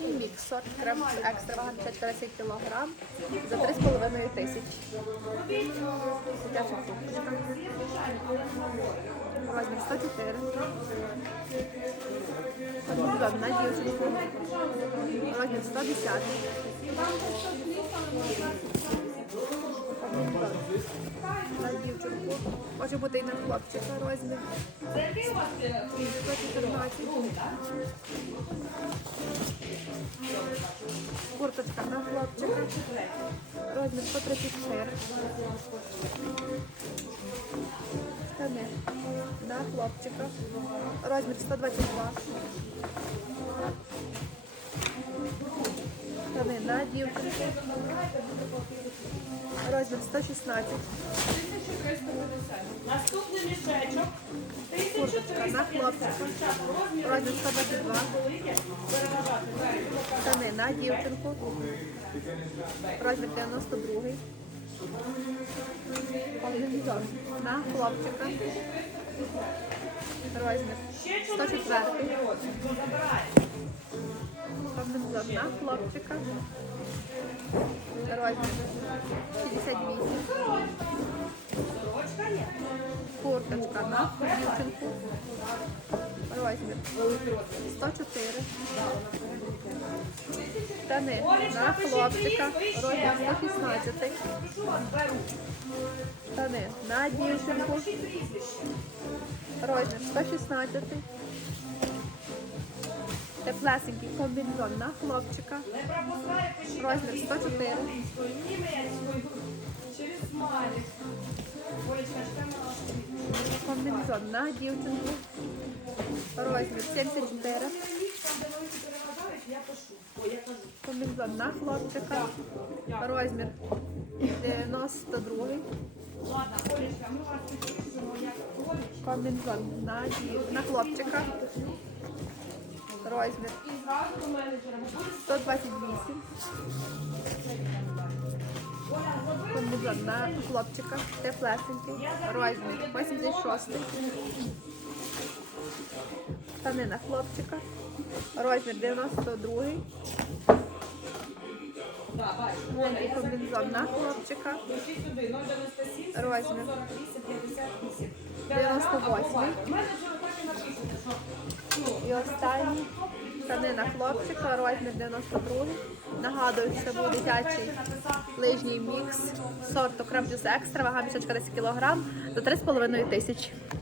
Лижній мікс, сорт крем екстра, вага мішечка 10 кг за 3,5 тисячі. Дитяча курточка. Розмір 104. Комбінезон на дівчинку. Розмір 110. Може бути і на хлопчика розмір. 114. Курточка на хлопчика. Розмір 134. Штани на хлопчика. Розмір 122. Штани на дівчинку. Розмір 116. Наступний мішечок. Курточка на хлопчика. Розмір 122. Штани на дівчинку. Розмір 92. Комбінезон на хлопчика. Розмір 104. Комбінезон на хлопчика. Розмір 58. Курточка на дівчинку. Розмір 104. Штани на хлопчика. Розмір 116. Штани на дівчинку. Розмір 116. Теплесенький комбінезон на хлопчика. Розмір 104. Через смайлик. Олечка, що там Комбінезон на дівчинку. Розмір 74. я пишу. Ой, я кажу. Комбінезон на хлопчика. Розмір 92. Ладно, Олечка, ми вас підпишемо, як Олечка. Комбінезон на, на хлопчика. Розмір І зразу до менеджера. буде 128. Комбінезон на хлопчика. Теплесенький. Розмір 86. Штани на хлопчика. Розмір 92. Да, бачу. Маленький на хлопчика. Пишіть сюди 097 Розмір 48 58. 98. Ну, І останній штани хлопчика, розмір 92. Нагадую, це був дитячий лижній мікс сорту Крем Плюс Екстра, вага мішечка 10 кг за 3,5 тисячі.